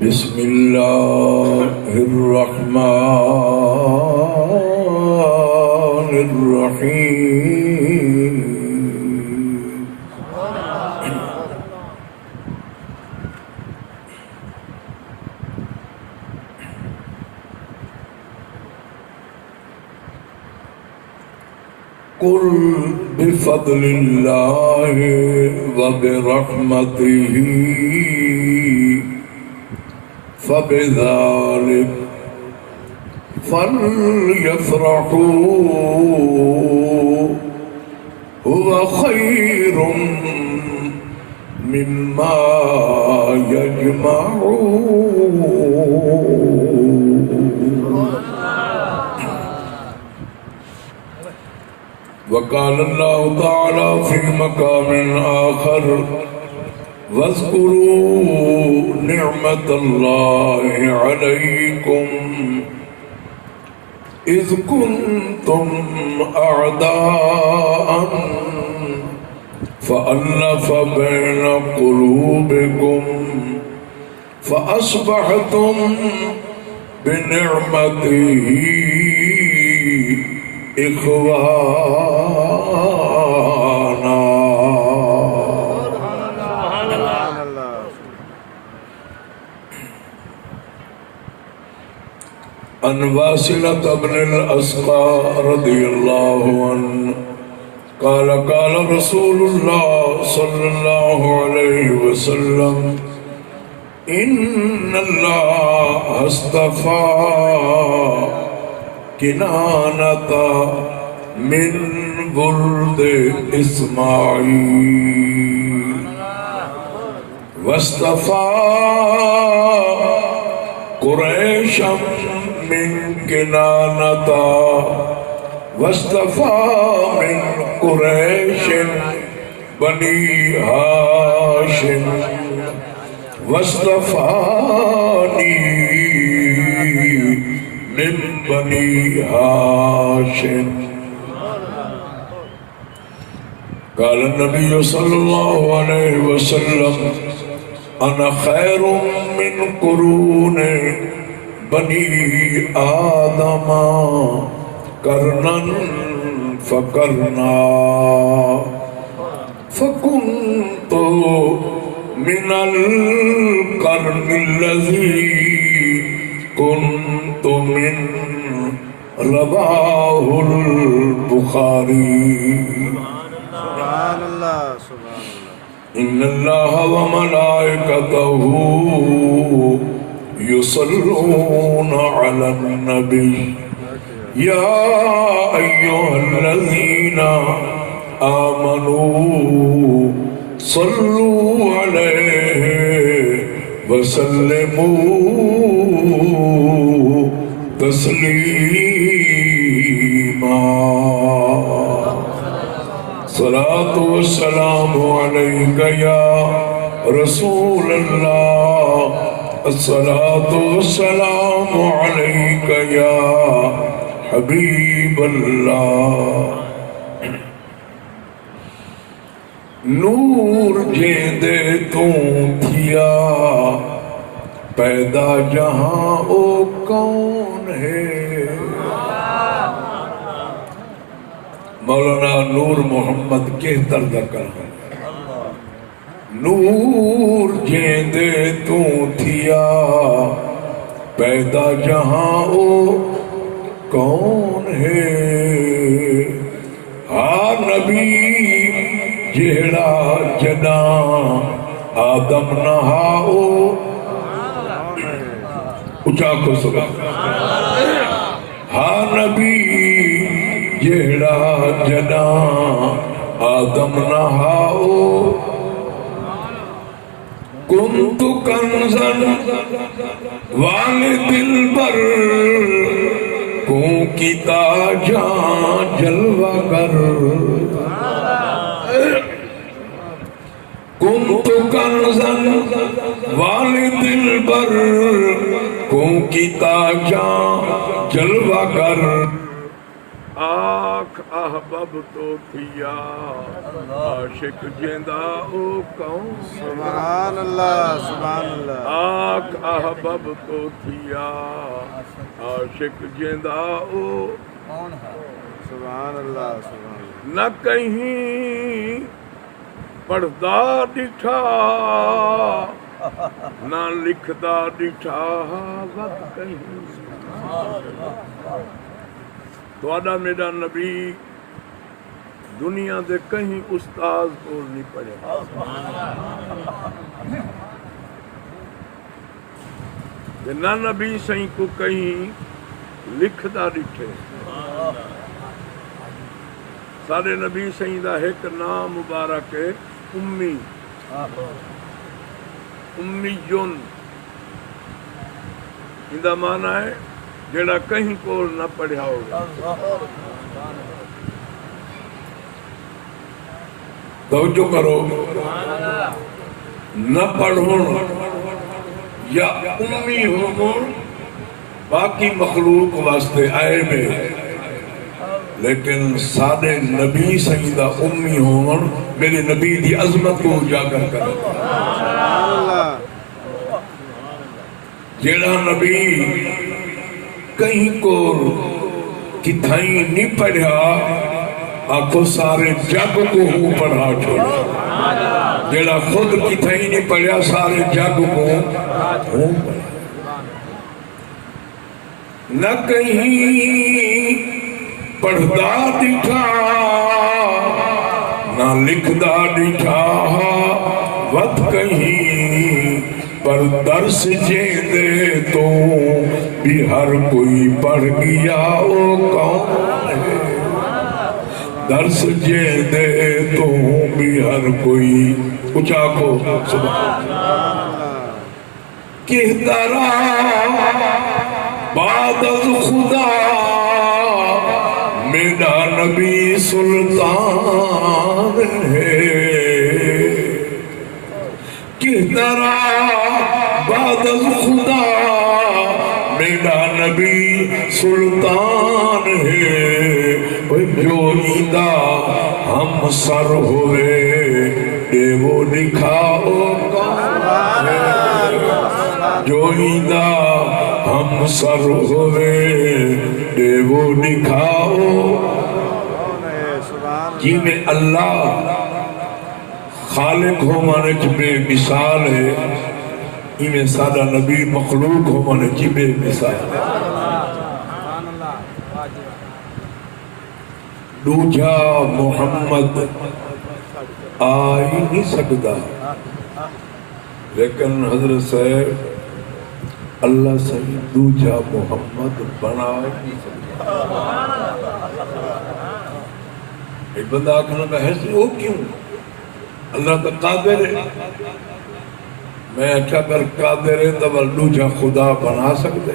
بسم اللہ الرحمن الرحیم قل بفضل اللہ وبرحمتہ فبذلك فليفرحوا هو خير مما يجمعون. وقال الله تعالى في مقام آخر واذكروا نعمة الله عليكم إذ كنتم أعداء فألف بين قلوبكم فأصبحتم بنعمته إخوانا. عن واصلة بن الأسقى رضي الله عنه قال قال رسول الله صلى الله عليه وسلم إن الله اصطفى كنانة من ولد إسماعيل واصطفى قريشا من كنانة واصطفى من قريش بني هاشم واصطفاني من بني هاشم. قال النبي صلى الله عليه وسلم أنا خير من قرون بني آدم قرنا فقرنا فكنت من القرن الذي كنت من رواه البخاري. سبحان الله سبحان الله. إن الله وملائكته يصلون على النبي يا أيها الذين آمنوا صلوا عليه وسلموا تسليما. صلاة والسلام عليك يا رسول الله الصلاة والسلام عليك يا حبيب الله. نور جیندے تو تھیا پیدا جہاں او کون ہے. مولانا نور محمد کہتر دا کرنا نور جیندے تو تھیا پیدا جہاں او کون ہے. ہاں نبی جیڑا جنا آدم نہاؤ اچھا کو سبا. ہاں نبی جیڑا جنا آدم نہاؤ کنت کنزن والد البر کو کی تاجاں جلوہ گر. کنت کنزن والدل بر کوں کی تاجاں جلوہ گر آنکھ احبب تو تھیا عاشق جیندہ او کون سبحان اللہ سبحان اللہ آنکھ احبب تو تھیا عاشق جیندہ او سبحان اللہ سبحان اللہ نہ کہیں پڑھدا ڈٹھا نہ لکھدا ڈٹھا وقت کہیں تھوڑا میرا نبی دنیا دے کہیں استاذ کو نہیں پڑھا نہ نبی سائیں کو کہیں لکھدا ڈٹھے سارے نبی سائیں دا ایک نام مبارک ہے امی امیون اندہ معنی ہے جڑا کہیں کو نہ پڑھا ہوگا توجہ کرو نہ پڑھون یا امی ہون باقی مخلوق واسطے آئے میں لیکن سارے نبی سیدہ امی ہون میرے نبی دی عظمت کو اجاگر کرے جیڑا نبی کہیں کو کتھائیں نہیں پڑھا آکھو سارے جگ کو ہوں پڑھا چھوڑا جیڑا خود کتھائیں نہیں پڑھا سارے جگ کو ہوں پڑھا نہ کہیں پڑھدا ڈٹھا نہ لکھدا ڈٹھا وقت کہیں پر درس جے دے تو بھی ہر کوئی پڑھ گیا او کون ہے درس جے دے تو بھی ہر کوئی اچھا کو سبحان کہ طرح بعد از خدا میرا نبی سلطان ہے کس طرح بعد از خدا میرا نبی سلطان ہے جو ایدہ ہم سر ہوئے دے وہ دکھاؤ کون ہے جو ایدہ ہم سر ہوئے دے وہ دکھاؤ جی میں اللہ خالق ہو مانے کی بے مثال ہے ہی میں سادہ نبی مخلوق ہو مانے کی بے مثال ہے دوجہ محمد آئی نہیں سکتا لیکن حضرت صاحب اللہ صحیح دوجہ محمد بنا نہیں سکتا ایک بندہ آکھنا کا حیث وہ کیوں اللہ تا قادر ہے میں اچھا کر قادر ہے تو دوجہ خدا بنا سکتے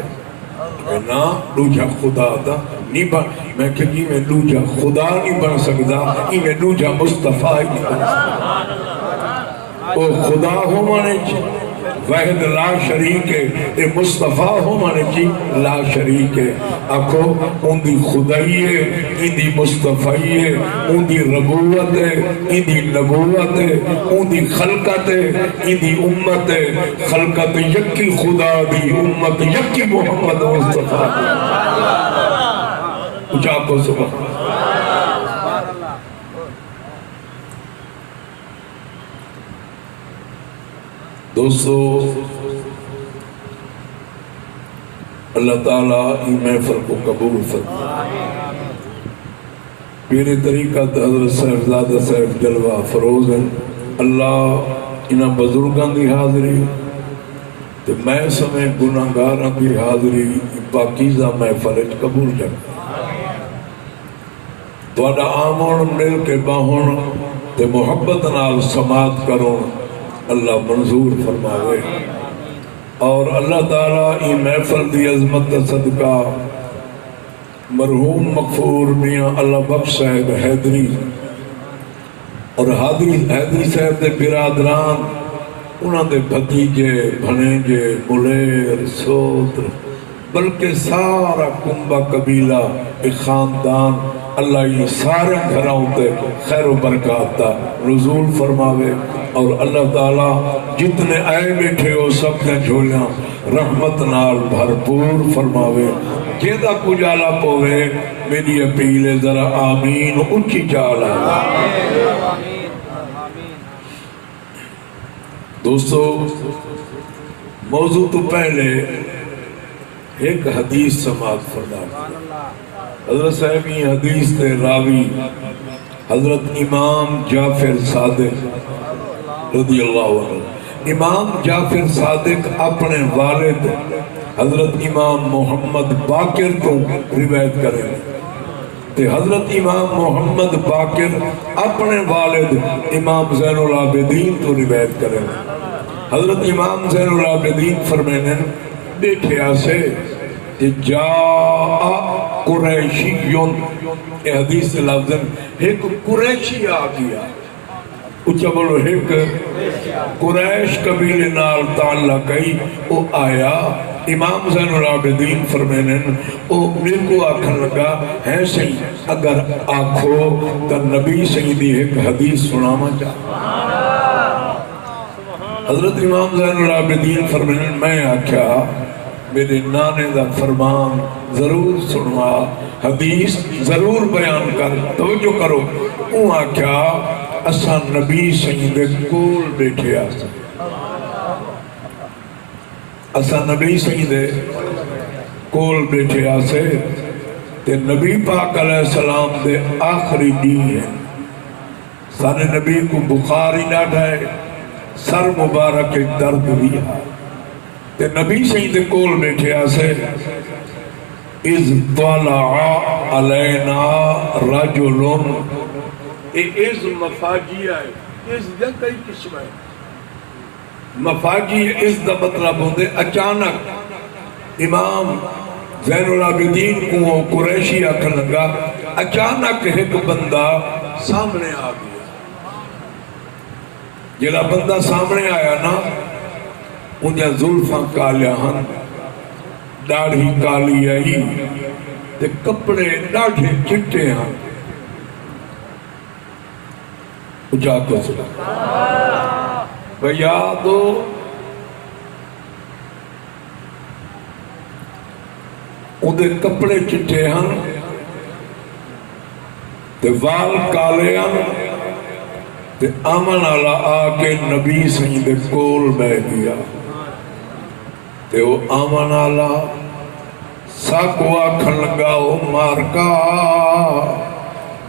نا دوجہ خدا دا نہیں بن میں کہی میں دوجہ خدا نہیں بن سکتا ہی میں دوجہ مصطفیٰ ہی نہیں بن سکتا وہ خدا ہو مانے چی وحد لا شریک ہے اے مصطفیٰ ہو مانے چی لا شریک ہے آکھو ان دی خدائی ہے ان دی مصطفی ہے ان دی ربوت ہے ان دی نبوت ہے ان دی خلقت ہے ان دی امت ہے خلقت یکی خدا دی امت یکی محمد مصطفیٰ اچھا کو سبحان دوستو اللہ تعالیٰ ای محفل کو قبول فرمائے میرے طریقہ حضرت صاحبزادہ صاحب جلوہ فروز ہیں اللہ انہاں بزرگاں دی حاضری تو میں سمیں گناہگاراں دی حاضری پاکیزہ محفل قبول جائے تھوڑا آمون مل کے باہون تے محبت نال سماعت کرون اللہ منظور فرماوے اور اللہ تعالیٰ ای محفل دی عظمت صدقہ مرحوم مغفور میاں اللہ بخش صاحب حیدری اور حیدری صاحب دے برادران انہوں دے بھتیجے بھنیجے ملیر سوتر بلکہ سارا کنبہ قبیلہ ایک خاندان اللہ یہ سارے گھروں تے خیر و برکات دا نزول فرماوے اور اللہ تعالیٰ جتنے آئے بیٹھے ہو سب نے جھولیاں رحمت نال بھرپور فرماوے جیدہ کجالا پوے میری اپیل ہے ذرا آمین اونچی چالا دوستو موضوع تو پہلے ایک حدیث سماعت فرما حضرت صاحب یہ حدیث تے راوی حضرت امام جعفر صادق رضی اللہ عنہ امام جعفر صادق اپنے والد حضرت امام محمد باقر کو روایت کریں تے حضرت امام محمد باقر اپنے والد امام زین العابدین تو روایت کریں حضرت امام زین العابدین فرمائیں دیکھے آسے کہ جاء قریشیون یہ حدیث سے لفظ ایک قریشی آ گیا اچھا بولو ایک قریش قبیل نال تعلق ہے وہ آیا امام زین العابدین فرمائیں او میرے کو آکھن لگا ہے صحیح اگر آکھو تو نبی سیدی ایک حدیث سناما چاہتا حضرت امام زین العابدین فرمائیں میں آکھا میرے نانے دا فرمان ضرور سنوا حدیث ضرور بیان کر توجہ کرو وہ آکھا اسا نبی سیدے کول بیٹھے آسا اسا نبی سیدے کول بیٹھے آسے تے نبی پاک علیہ السلام دے آخری دین ہے سارے نبی کو بخاری نہ ڈھائے سر مبارک درد بھی ہے تے نبی سیدے کول بیٹھے آسے اذ طلع علینا رجلن از مفاجی ہے اس دا کئی قسم ہے مفاجی اس دا مطلب ہوندے اچانک امام زین العابدین کو قریشی آکھن لگا اچانک ایک بندہ سامنے آ گیا جلا بندہ سامنے آیا نا انہیں زلفاں کالیا ہن داڑھی کالی آئی تے کپڑے ڈاڑھے چٹے ہن اجا کو سنا بیادو اندے کپڑے چٹے ہن تے وال کالے ہن تے آمن آلا آکے نبی سیدے کول بہ گیا تے وہ آمن آلا ساکو آکھن لگا او مارکا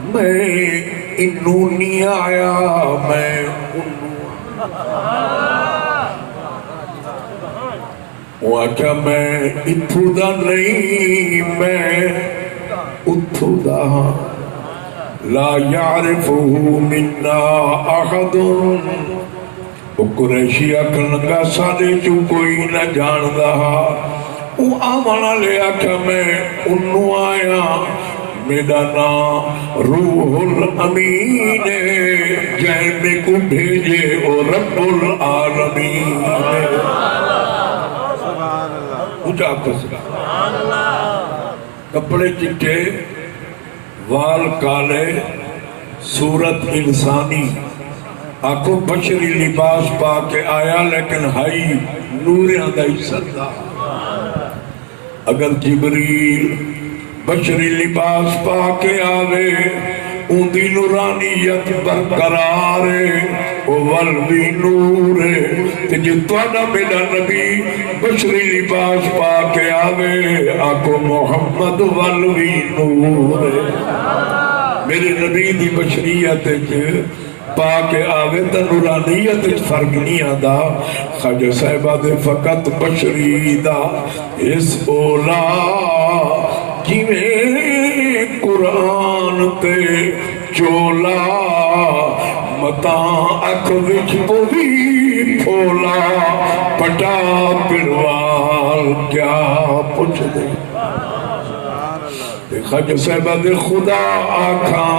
میں انو نہیں آیا میں انو وہ آکھا میں اتھو دا نہیں میں اتھو دا لا یعرفہ منا احد وہ قریشی آکھن لگا سارے جو کوئی نہ جان دا وہ آمانا لے آکھا میں انو آیا میرا نام روح الامین جہن میں کو بھیجے او رب العالمین اچھا کسا کپڑے چٹے وال کالے صورت انسانی آنکھوں بشری لباس پا کے آیا لیکن ہائی نوریاں دا عزت دا اگر جبریل بشری لباس پا کے آوے اندی نورانیت برقرارے والوی نورے کہ جتوانا میرا نبی بشری لباس پا کے آوے آکو محمد والوی نورے میرے نبی دی بشریت پا کے آوے تا نورانیت فرق نہیں آدھا خواجہ صاحبہ دے فقط بشری دا اس اولا جیویں قرآن تے چولا متاں اکھ وچ پوری پھولا پٹا پروال کیا پوچھ دے خواجہ صاحبہ دے خدا آکھاں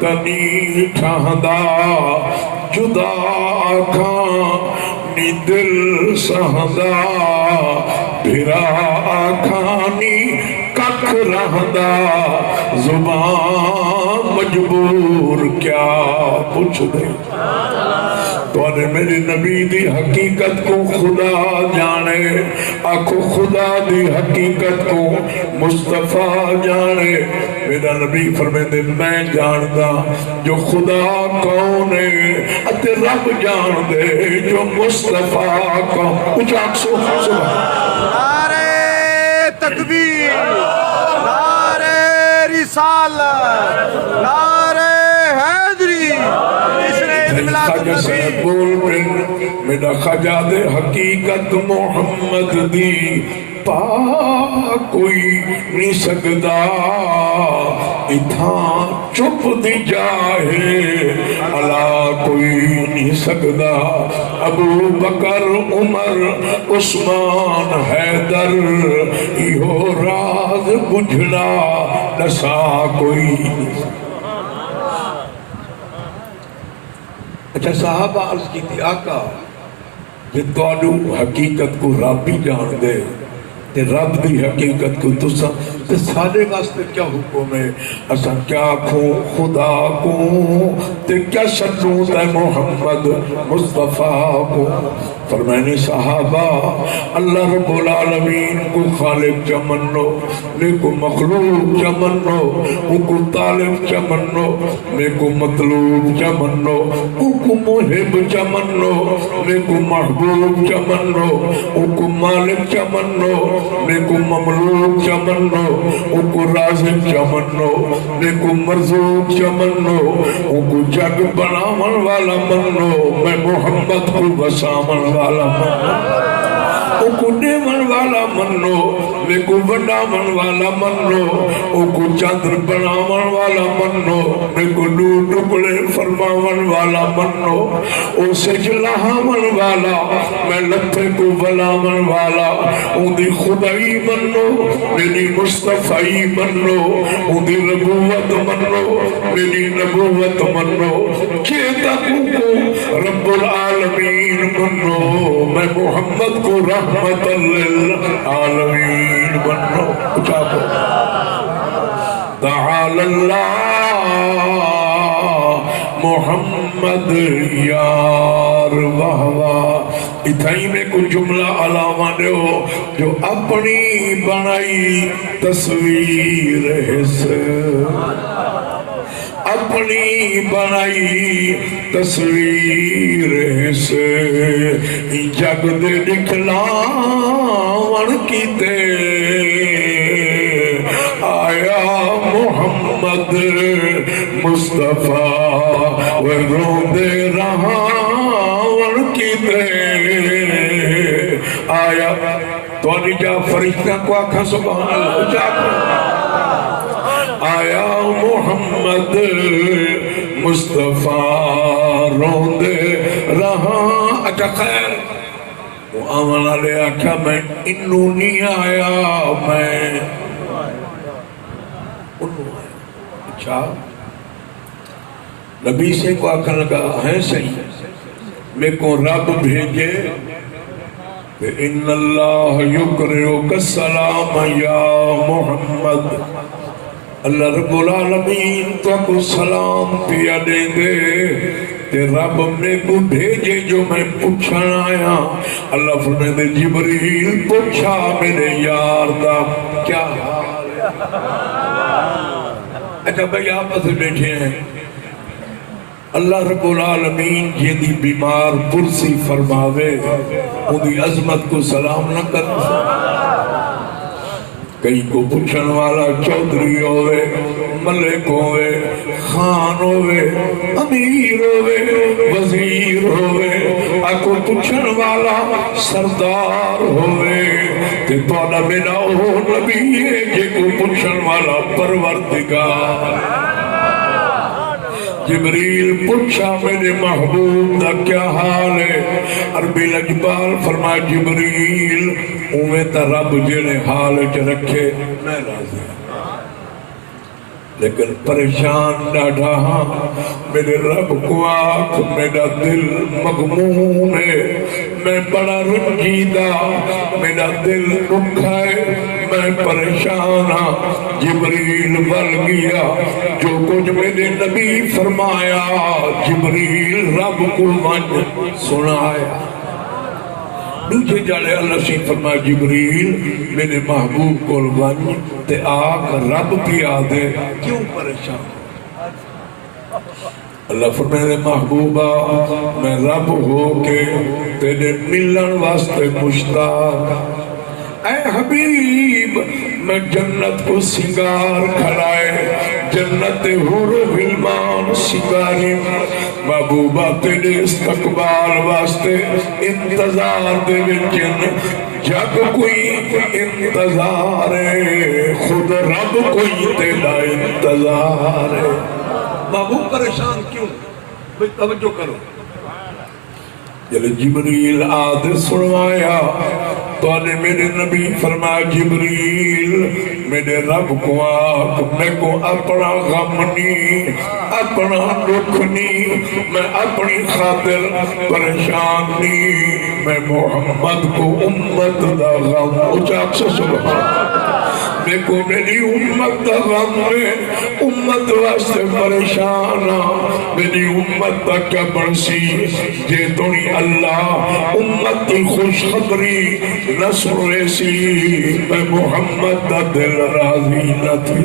تنی ٹھہندا جدا آکھاں نی دل سہندا بھرا آکھاں نی ککھ رہندا زبان مجبور کیا پوچھ دے تو نے میری نبی دی حقیقت کو خدا جانے آنکھو خدا دی حقیقت کو مصطفیٰ جانے میرا نبی فرمیندے میں جاندہ جو خدا کون ہے اتے رب جان دے جو مصطفیٰ کون اچھاک سبحان نعرہ تکبیر، نعرہ رسالت، نعرہ حیدری، خواجہ صاحب بول پھر میرا خواجہ دے حقیقت محمد دی پا کوئی نہیں سکدا اتھاں چپ دی جائے اللہ کوئی نہیں سکدا ابو بکر عمر عثمان حیدر ایہو راز بجھڑا نسا کوئی نہیں سکدا اچھا صحابہ عرض کی تھی آقا کہ توڑو حقیقت کو رب بھی جان دے تے رب دی حقیقت کو تسا تے سارے واسطے کیا حکم ہے اسا کیا کھوں خدا کو تے کیا شٹوں تے محمد مصطفیٰ کو فرمائنے صحابہ اللہ رب العالمین کو خالق چمنو لیکو مخلوق چمنو ان کو طالب چمنو لیکو مطلوب چمنو ان کو محب چمنو لیکو محبوب چمنو ان کو مالک چمنو لیکو مملوک چمنو ان کو رازق چمنو لیکو مرزوق چمنو ان کو جگ بناون والا منو میں محمد کو بسامن والا منو او کو دیون والا منو میں کو بڑا من والا منو او کو چندر بناون والا منو میں کو دو ٹکڑے فرماون والا منو او سجلاہمن والا میں لتھے کو بلاون والا او دی خدائی منو میری مصطفی منو او دی نبوت منو میری نبوت منو چیتا کو رب العالمین منو میں محمد کو رحمت للعالمین بنو اچھا کو تعالی اللہ محمد یار وحوہ اتھائی میں کچھ جملہ علامہ دے ہو جو اپنی بنائی تصویر حس اپنی بنائی تصویر سے جگ دے دکھلاون کیتے آیا محمد مصطفیٰ وروں دے رہاون کیتے آیا تو انہی جا فرشتہ کو آکھا سبحان اللہ جا آیا محمد مصطفیٰ روندے رہا اچھا خیر وہ آمنہ لے آکھا میں انہوں نہیں آیا میں انہوں آیا اچھا نبی سے کو آکھا لگا ہے صحیح میں کو رب بھیجے ان اللہ یکرئک السلام یا محمد اللہ رب العالمین تو کو سلام پیا دے دے تے رب میں کو بھیجے جو میں پوچھنا آیا اللہ فرمائے دے جبریل پوچھا میرے یار دا کیا حال ہے اچھا بھئی آپس بیٹھے ہیں اللہ رب العالمین یہ دی بیمار پرسی فرماوے ان دی عظمت کو سلام نہ کر کئی کو پوچھن والا چودھری ہوئے ملک ہوئے خان ہوئے امیر ہوئے وزیر ہوئے آکو پوچھن والا سردار ہوئے کہ توڑا بنا ہو نبی ہے جے کو پوچھن والا پروردگار جبریل پوچھا میرے محبوب دا کیا حال ہے عربی لجبال فرمایا جبریل اوہ تا رب جنہیں حال چ رکھے میں راضی لیکن پریشان ڈاڈا ہاں میرے رب کو آنکھ میرا دل مغموم ہے میں بڑا رنجیدہ میرا دل دکھا ہے میں پریشان ہاں جبریل بل گیا جو کچھ میرے نبی فرمایا جبریل رب کو من سنایا دوسرے جالے اللہ سے فرمایا جبریل میرے محبوب کو ون تے آگ رب پی آدھے کیوں پریشان اللہ فرمائے محبوبہ میں رب ہو کے تیرے ملن واسطے مشتاق اے حبیب میں جنت کو سنگار کھلائے جنت حور و غلمان سنگاری محبوبہ تیرے استقبال واسطے انتظار دے وچن جب کوئی انتظار ہے خود رب کوئی تیرا انتظار ہے محبوب پریشان کیوں بھئی توجہ کرو جب جبریل آدھ سنوایا تو نے میرے نبی فرمایا جبریل میرے رب کو آنکھ میں کو اپنا غم نہیں اپنا دکھ نہیں میں اپنی خاطر پریشان نہیں میں محمد کو امت دا غم اچاک سے سبحان میں کو میری امت دا غم ہے امت واسطے پریشان میری امت دا کیا برسی جے تونی اللہ امت کی خوشخبری نصر ایسی میں محمد دا دل راضی نہ تھی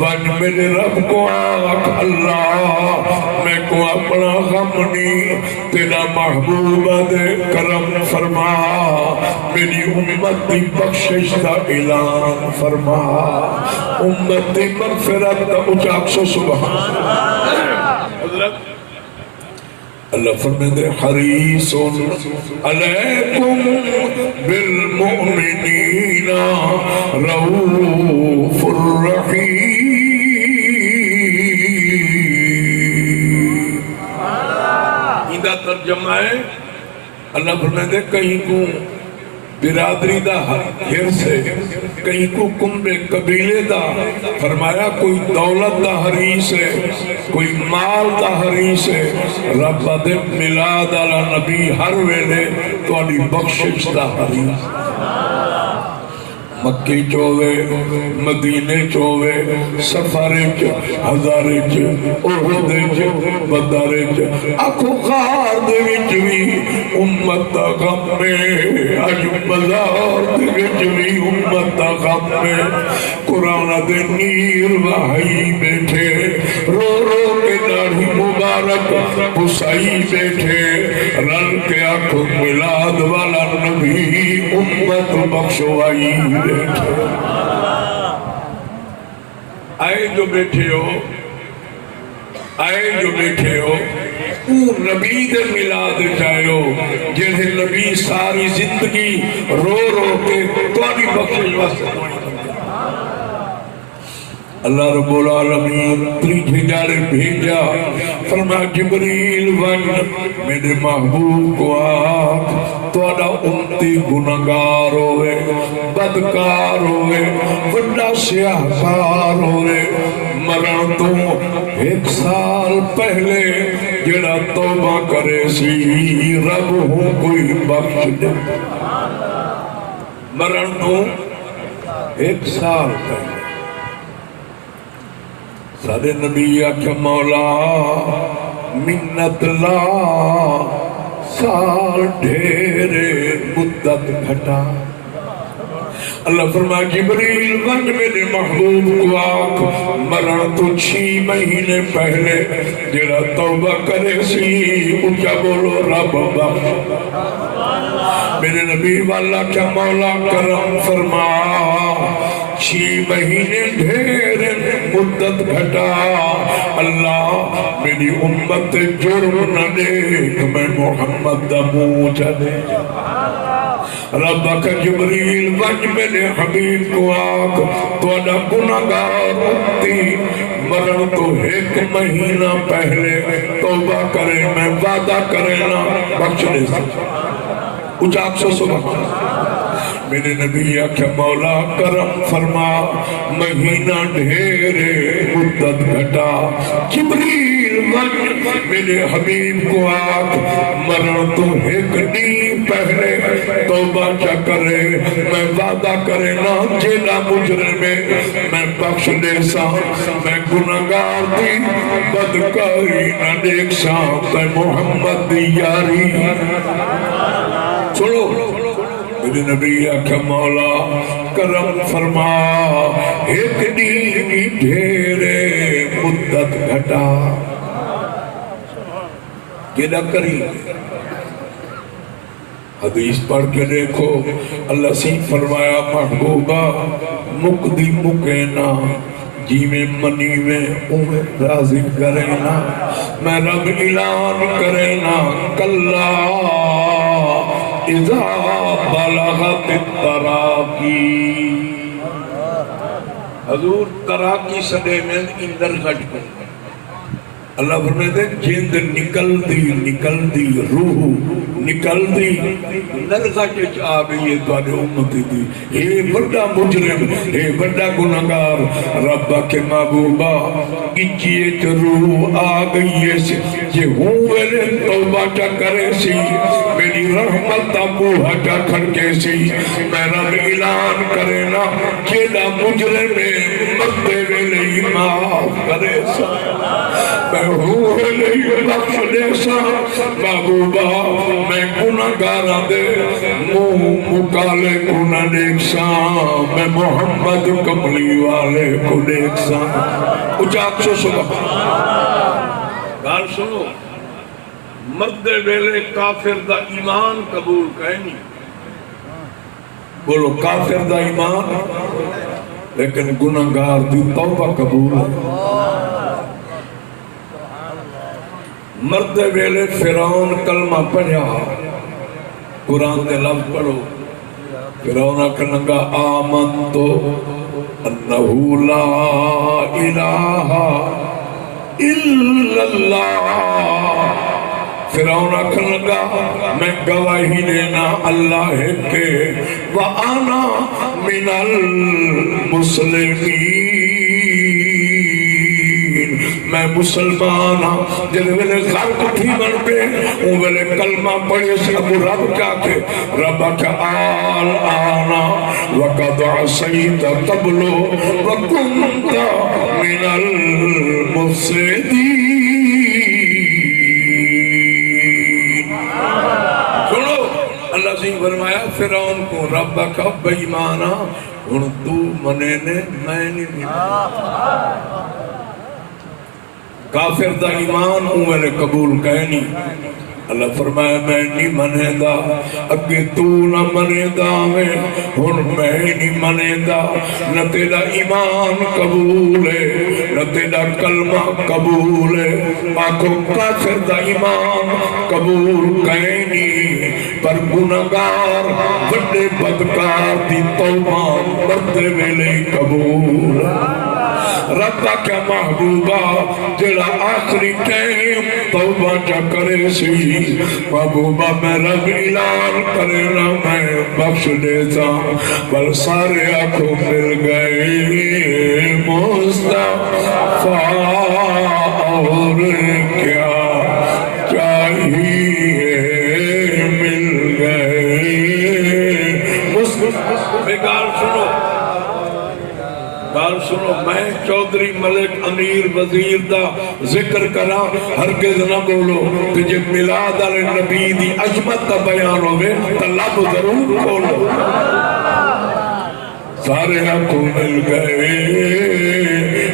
ون میرے رب کو آنکھ اللہ میں کو اپنا غم نہیں تیرا محبوب دے کرم فرما میری امت دی بخشش دا اعلان فرما امت دی مغفرت دا اچاک سو سبحان حضرت اللہ فرمائے حریص علیکم بالمؤمنین رؤوف الرحیم ایدہ ترجمہ ہے اللہ فرمائے کہیں کو برادری دا حرص ہے کہیں کو کمبے قبیلے دا فرمایا کوئی دولت دا حریص ہے کوئی مال دا حریص ہے رب دے ملاد علی نبی ہر ویلے تو علی بخشش دا حریص مکی چوے مدینے چوے سفرچ ہزارچ احدچ بدرچ اکھو خار دے وچ بھی امت دا غم میں اج بازار دے وچ بھی امت دا غم میں قرآن دے نیر وحی بیٹھے رو رو کے داڑھی مبارک پسائی بیٹھے رل کے اکھو ملاد والا نبی امت بخشوائی آئے جو بیٹھے ہو آئے جو بیٹھے ہو او نبی دے ملاد جائے ہو جنہیں نبی ساری زندگی رو رو کے توانی بخشش واسطے اللہ رب العالمین تری جارے بھیجا فرمایا جبریل ون میرے محبوب کو آنکھ توڑا امتی گناہگار ہوئے بدکار ہوئے بڑا سیاہکار ہوئے مرن تو ایک سال پہلے جڑا توبہ کرے سی رب ہوں کوئی بخش دے مرن تو ایک سال پہلے سارے نبی آکھا مولا منت لا سال ڈھیرے مدت گھٹا اللہ فرمایا جبریل ون میرے محبوب کو آنکھ مرن تو 6 مہینے پہلے جڑا توبہ کرے سی اچھا بولو رب بخش میرے نبی والا کیا مولا کرم فرما 6 مہینے ڈھیر مدت گھٹا اللہ میری امت جرم نہ دیکھ میں محمد دا منہ چلے رب کا جبریل وج میرے حبیب کو آنکھ توڑا گناہگار امتی مرن تو 1 مہینہ پہلے توبہ کرے میں وعدہ کرے نا بخش دے سکتا اچھا آپ سے سبحان میرے نبی آکھا مولا کرم فرما مہینہ ڈھیرے مدت گھٹا جبریل ون میرے حبیب کو آگ مرن تو ایک نیم پہلے توبہ چا کرے میں وعدہ کرے نا جیلا مجرم میں بخش دے سا میں گناہگار دی بدکاری نہ دیکھ سا تے محمد دی یاری سنو میرے نبی آکھا مولا کرم فرما ایک دین ڈھیرے مدت گھٹا کیڑا کری حدیث پڑھ کے دیکھو اللہ سی فرمایا محبوبہ مقدی مکینا جی میں منی میں اوہ راضی کرینا میں رب اعلان کرینا کلا اذا بلغت التراقی حضور تراقی صدے میں اندر گھٹ گئے اللہ فرمائے جند نکل دی روح نکل دی نرغہ چچ آگئی ہے تو آنے امتی دی اے بڑا مجرم اے بڑا گناہگار ربا کے محبوبہ کچھئے چ روح آگئی ہے جے ہوں ویلے توبہ چا کرے سی میری رحمت موہا چا کھڑکے سی میں رب اعلان کرے نا کیڑا مجرم مردے ویلے ہی معاف کرے سا میں ہوں ویلے بخش دے سا محبوبہ میں گناہگاراں دے منہ مکالے کو نہ دیکھ سا میں محمد کملی والے کو دیکھ سا اچھاک سو سبحان گال سنو مرد ویلے کافر دا ایمان قبول کہنی بولو کافر دا ایمان لیکن گناہگار دی توبہ قبول ہے مرد ویلے فرعون کلمہ پڑھا قرآن دے لفظ پڑھو فرعون اکھنگا آمنتو انہو لا الہ الا اللہ فرعون اکھنگا میں گواہی دینا اللہ ہے کہ وَآنَا مِنَ الْمُسْلِمِينَ میں مسلمان ہاں جب ویلے غرق تھی بن پہ وہ ویلے کلمہ پڑھے سے ابو رب کیا کہ رب کا آل آنا وقد عصیت قبلو وکنت من المفسدین سنو اللہ سے فرمایا فرعون کو رب کا بیمانا ان تو منے نے میں نہیں کافر دا ایمان اوہلے قبول کہنی اللہ فرمایا میں نہیں منے دا اگے تو نہ منے دا میں نہیں منے دا نہ تیرا ایمان قبول ہے نہ تیرا کلمہ قبول ہے آنکھوں کافر دا ایمان قبول کہنی پر گناہگار بڑے بدکار دی توبہ مردے ویلے قبول ربا کیا محبوبہ جڑا آخری ٹائم توبہ چا کرے سی محبوبہ میں رب اعلان کرے نا میں بخش دیتا بل سارے آنکھوں مل گئے مصطفیٰ اور کیا چاہیے مل گئے مصطفیٰ بیگار سنو گال سنو میں چودھری ملک امیر وزیر دا ذکر کرا ہرگز نہ بولو تجھے میلاد علی نبی دی عظمت دا بیان ہوئے تو لب ضرور کھولو سارے آنکھوں مل گئے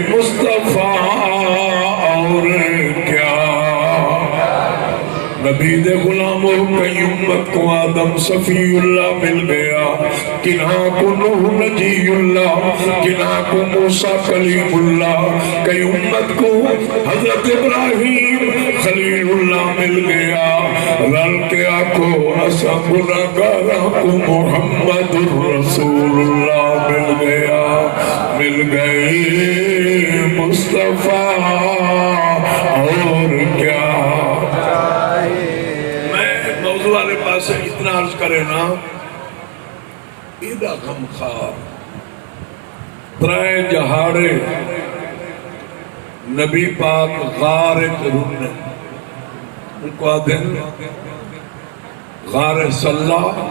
مصطفیٰ اور کیا نبی دے غلاموں کئی امت کو آدم صفی اللہ مل گیا کنہاں کو نوح نجی اللہ کنہاں کو موسیٰ کلیم اللہ کئی امت کو حضرت ابراہیم خلیل اللہ مل گیا رل کے آنکھوں اسا گناہگاراں کو محمد الرسول اللہ مل گئے مصطفیٰ اور کیا میں موضوع والے پاس سے اتنا عرض کرے نا ایڈا غمخوار ترائے جہاڑے نبی پاک غار رونے ان کو آدھیں غار صلاح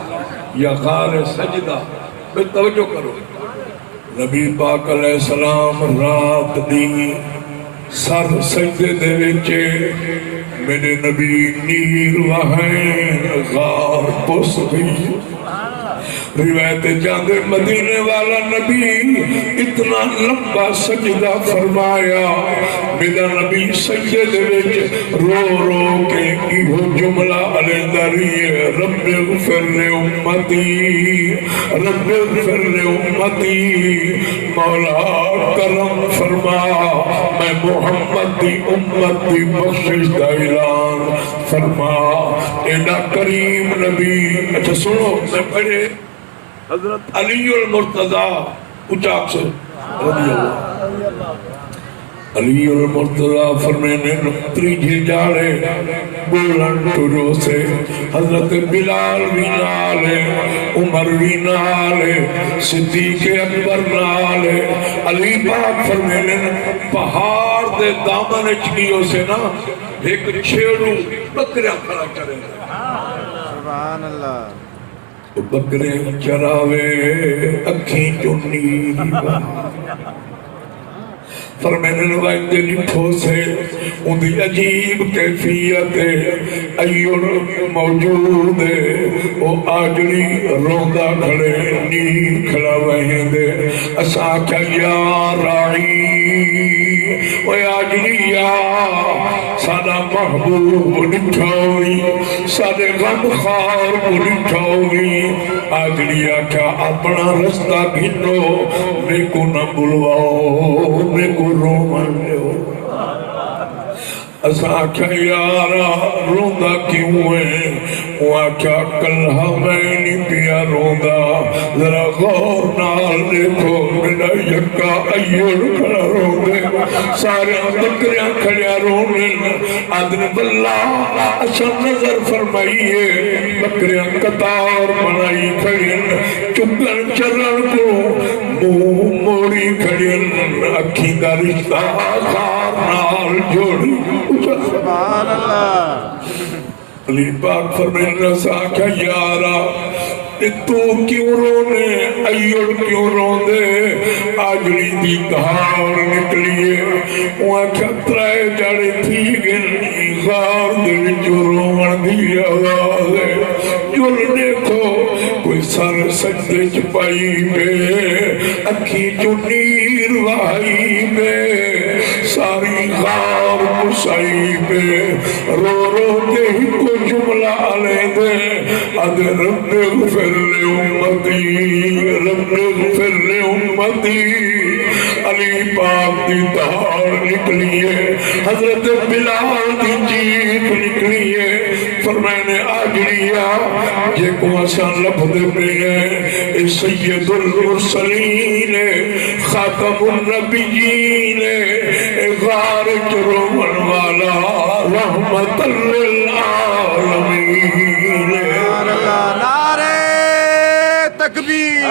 یا غار سجدہ بے توجہ کرو نبی پاک علیہ السلام رات دی سر سجدے دے وچے میرے نبی نیر وہین غار پس گئی روایت جاندے مدینے والا نبی اتنا لمبا سجدہ فرمایا میرا نبی سجدے دے وچ رو رو کے ایہو جملہ علیندہ رہی ہے رب اغفر لے امتی رب اغفر لے امتی مولا کرم فرما میں محمد دی امت دی بخشش دا اعلان فرما ایڈا کریم نبی اچھا سنو میں پڑھے حضرت علی المرتضی اچاک سے رضی اللہ علی المرتضی فرمینے تریجی جاڑے بولن ٹرو سے حضرت بلال بھی نالے عمر بھی نالے صدیق اکبر نالے علی پاک فرمینے پہاڑ دے دامن چکیوں سے نا ایک چھیڑو بکریاں کھڑا کرے سبحان اللہ بکرے چراوے اکھیں چنی فرمینے نوائن دے لٹھو سے ان دی عجیب کیفیت ایور موجود ہے وہ آجڑی روندہ کھڑے نی کھڑا وہیں دے اسا کیا یا رائی وہ آجڑی یا سادہ محبوب نٹھوئی سادے غم خار کو نٹھوئی آجڑی کیا اپنا رستہ گھنو میں کو نہ بلواؤ میں کو رومن لو اسا کیا یارا روندہ کیوں ہے وہ کیا کلہا میں نہیں پیا روندہ ذرا غور نال دیکھو میرا یکا ایور کھڑا روندے سارے بکریاں کھڑیا رونے آدن باللہ اچھا نظر فرمائیے بکریاں قطار بنائی کھڑین چکن چلن کو موڑی کھڑین اکھی دا رشتہ خار نال جوڑی سبحان اللہ علی پاک فرمین رسا کیا یارا تو کیوں رونے ایڑ کیوں روندے آجڑی دی دھار نکلیے وہاں چھترائے جڑے تھی گنی غار دے جو رومن دی آواز ہے جل دیکھو کوئی سر سجدے چپائی میں اکھی جو نیر وائی میں ساری غار مسائی میں رو رو کے ہی کو جملہ علیہ دے اد رب اغفر لے امتی رب اغفر لے امتی علی پاک دی دھار نکلیے حضرت بلال دی چیخ نکلیے فرمائنے آجڑیا جے کو آسان لفظ میں ہے اے سید المرسلین خاتم النبیین اے غار جرومن والا رحمت للعالمین نعرہ تکبیر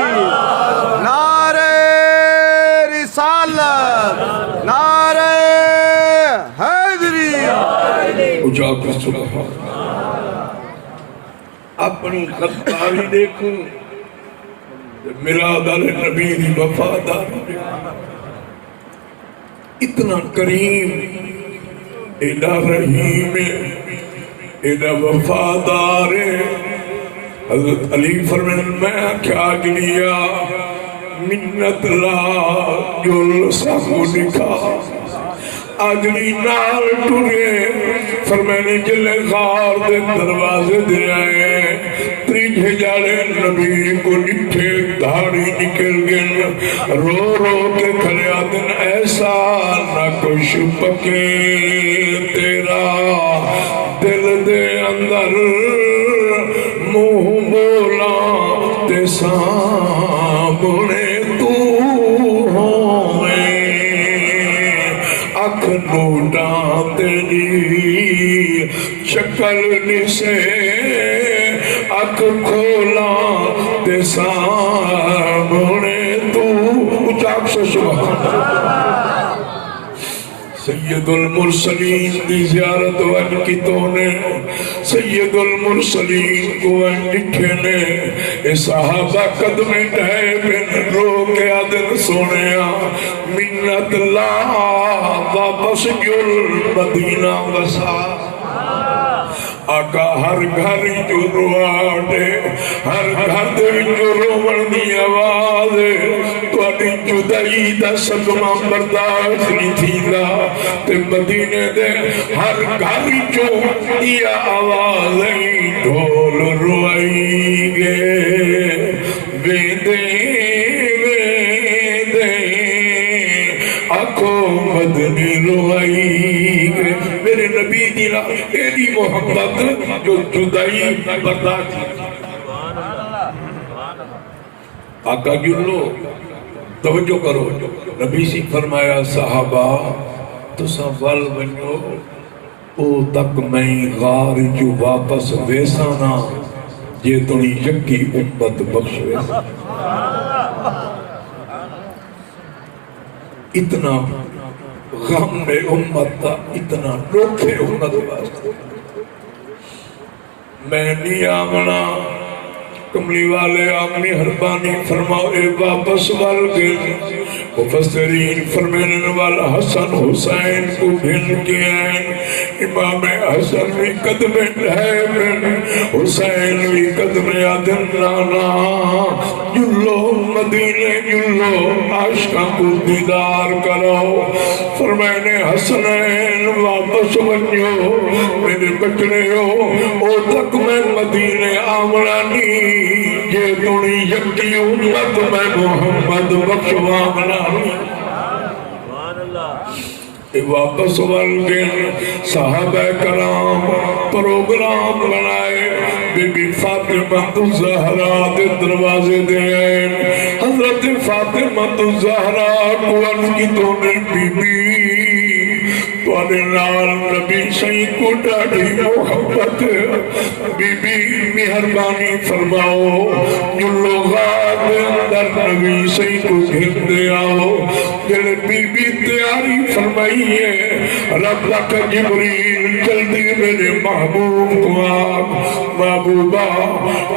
نعرہ رسالت نعرہ حیدری اجاگر سبحان اپنی غداری دیکھوں میراد علی نبی دی وفادار اتنا کریم ایڈا رحیم ایڈا وفادار حضرت علی فرمین میں کیا جلیا منت لا جل سامو نکا آجلی نال ٹورے فرمینے جلے غار دے دروازے دے آئے تریجھے جالے نبی کو نٹھے دھاڑی نکل گن رو رو کے کھلے آدن ایسا نہ کچھ پکے تیرا دل دے اندر منہ بولا تے سامنے تو ہوئے اکھ نوٹاں تیری شکل نسے اک کھولا تے سامنے تو اچاک سے سبحان سید المرسلین دی زیارت ون کی تو نے سید المرسلین کو ون لکھے نے اے صحابہ قدمیں ڈھائے بن رو کے آدن سونیا منت اللہ واپس گل مدینہ وسا آقا ہر گھر جو رواڑے ہر گھر دے جو روڑ دی آواز توڑی جدائی دا صدمہ برداشت نہیں تھی دا تے مدینے دے ہر گھر جو دیا آواز ڈھول روائی گے ویدے آنکھوں مدنی روائی گے میرے نبی دینا ایڈی محبت جو جدائی برداشت تھی آقا گلو توجہ کرو نبی سی فرمایا صحابہ تو سوال بنو او تک میں غار جو واپس ویسانا یہ تنی یکی امت بخش ویسا اتنا غم میں امت تا اتنا لوکھے امت واسطے میں نہیں آمنا کملی والے آمنی حربانی فرماؤ اے واپس والگن مفسرین فرمینے والا حسن حسین کو بھن کے آئیں امام حسن بھی قدم ڈھائبن حسین بھی قدم آدن لانا جلو مدینے جلو عاشقہ کو دیدار کرو فرمینے حسنین واپس بنیو میرے بچنے ہو او تک میں مدینے آمنانی یہ دنی یکی امت میں محمد بخشوامنا واپس والگن صحابہ کرام پروگرام بنائے بی بی فاطمہ الزہرا دے دروازے دے آئے حضرت فاطمہ الزہرا کو ان کی دونیں بی بی توانے نال نبی صحیح کو ڈاڑی محبت بی بی مہربانی فرماؤ جو لوگات اندر نبی صحیح کو گھر دے آؤ جلے بی بی تیاری فرمائی ہے رب لکھ جبریل جلدی میرے محبوب کو آپ محبوبہ